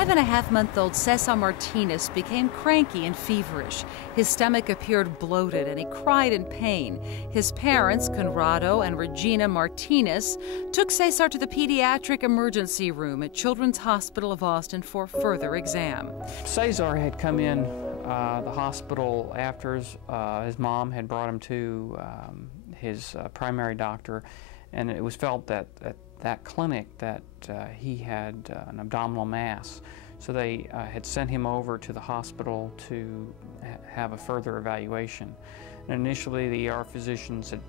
5.5-month-old Cesar Martinez became cranky and feverish. His stomach appeared bloated and he cried in pain. His parents, Conrado and Regina Martinez, took Cesar to the pediatric emergency room at Children's Hospital of Austin for further exam. Cesar had come in the hospital after his mom had brought him to his primary doctor, and it was felt that at that clinic that he had an abdominal mass. So they had sent him over to the hospital to have a further evaluation. And initially the ER physicians had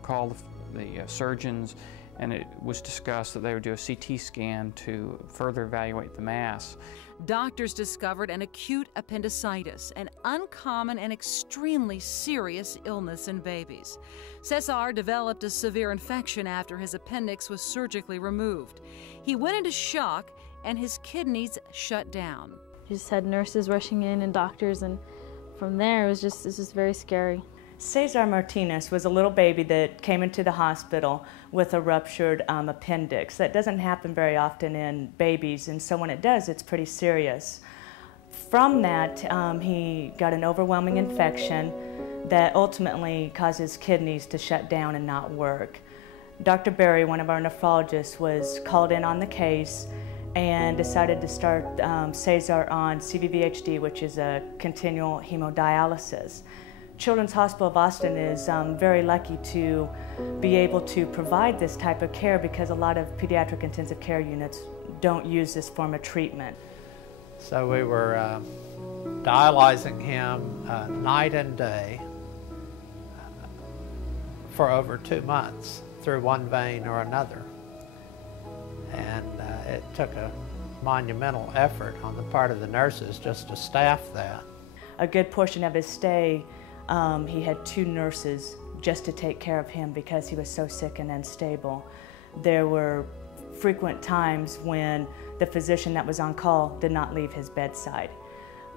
called the surgeons, and it was discussed that they would do a CT scan to further evaluate the mass. Doctors discovered an acute appendicitis, an uncommon and extremely serious illness in babies. Cesar developed a severe infection after his appendix was surgically removed. He went into shock and his kidneys shut down. You just had nurses rushing in and doctors, and from there it was just very scary. Cesar Martinez was a little baby that came into the hospital with a ruptured appendix. That doesn't happen very often in babies, and so when it does, it's pretty serious. From that, he got an overwhelming infection that ultimately caused his kidneys to shut down and not work. Dr. Berry, one of our nephrologists, was called in on the case and decided to start Cesar on CVVHD, which is a continual hemodialysis. Children's Hospital of Austin is very lucky to be able to provide this type of care because a lot of pediatric intensive care units don't use this form of treatment. So we were dialyzing him night and day for over 2 months through one vein or another. And it took a monumental effort on the part of the nurses just to staff that. A good portion of his stay, he had 2 nurses just to take care of him because he was so sick and unstable. There were frequent times when the physician that was on call did not leave his bedside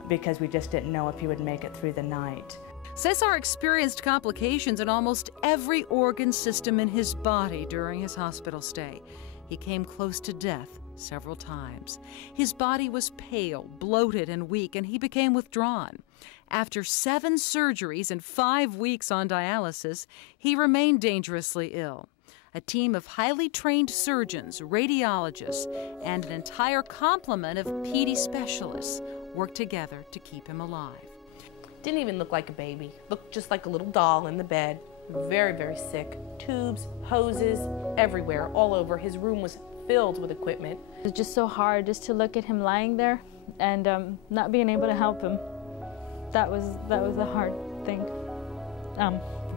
because we just didn't know if he would make it through the night. Cesar experienced complications in almost every organ system in his body during his hospital stay. He came close to death several times. His body was pale, bloated, and weak, and he became withdrawn. After 7 surgeries and 5 weeks on dialysis, he remained dangerously ill. A team of highly trained surgeons, radiologists, and an entire complement of PD specialists worked together to keep him alive. Didn't even look like a baby. Looked just like a little doll in the bed. Very, very sick. Tubes, hoses, everywhere, all over. His room was filled with equipment. It was just so hard just to look at him lying there and not being able to help him. That was a hard thing.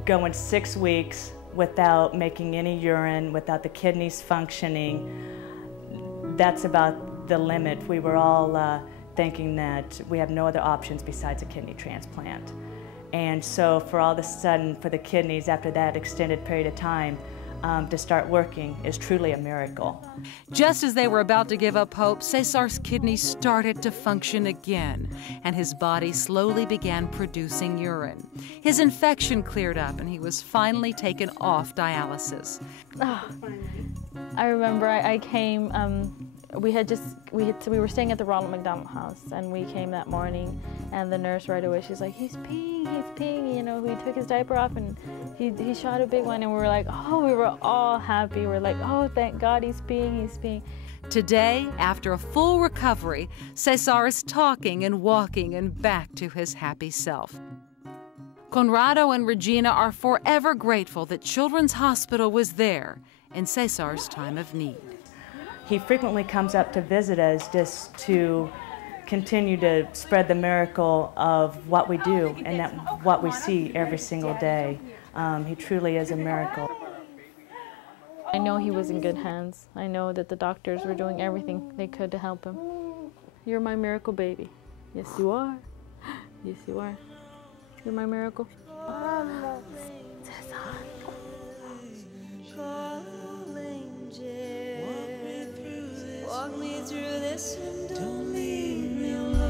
Going 6 weeks without making any urine, without the kidneys functioning, that's about the limit. We were all thinking that we have no other options besides a kidney transplant. And so for all of a sudden, for the kidneys after that extended period of time, to start working is truly a miracle. Just as they were about to give up hope, Cesar's kidneys started to function again, and his body slowly began producing urine. His infection cleared up, and he was finally taken off dialysis. Oh, I remember I came, we were staying at the Ronald McDonald House, and we came that morning, and the nurse right away, she's like, he's peeing, you know, we took his diaper off, and he shot a big one, and we were like, oh, we were all happy. We're like, oh, thank God he's peeing. Today, after a full recovery, Cesar is talking and walking and back to his happy self. Conrado and Regina are forever grateful that Children's Hospital was there in Cesar's time of need. He frequently comes up to visit us just to continue to spread the miracle of what we do and what we see every single day. He truly is a miracle. I know he was in good hands. I know that the doctors were doing everything they could to help him. You're my miracle baby. Yes, you are. Yes, you are. You're my miracle. Walk me through this and don't leave me alone.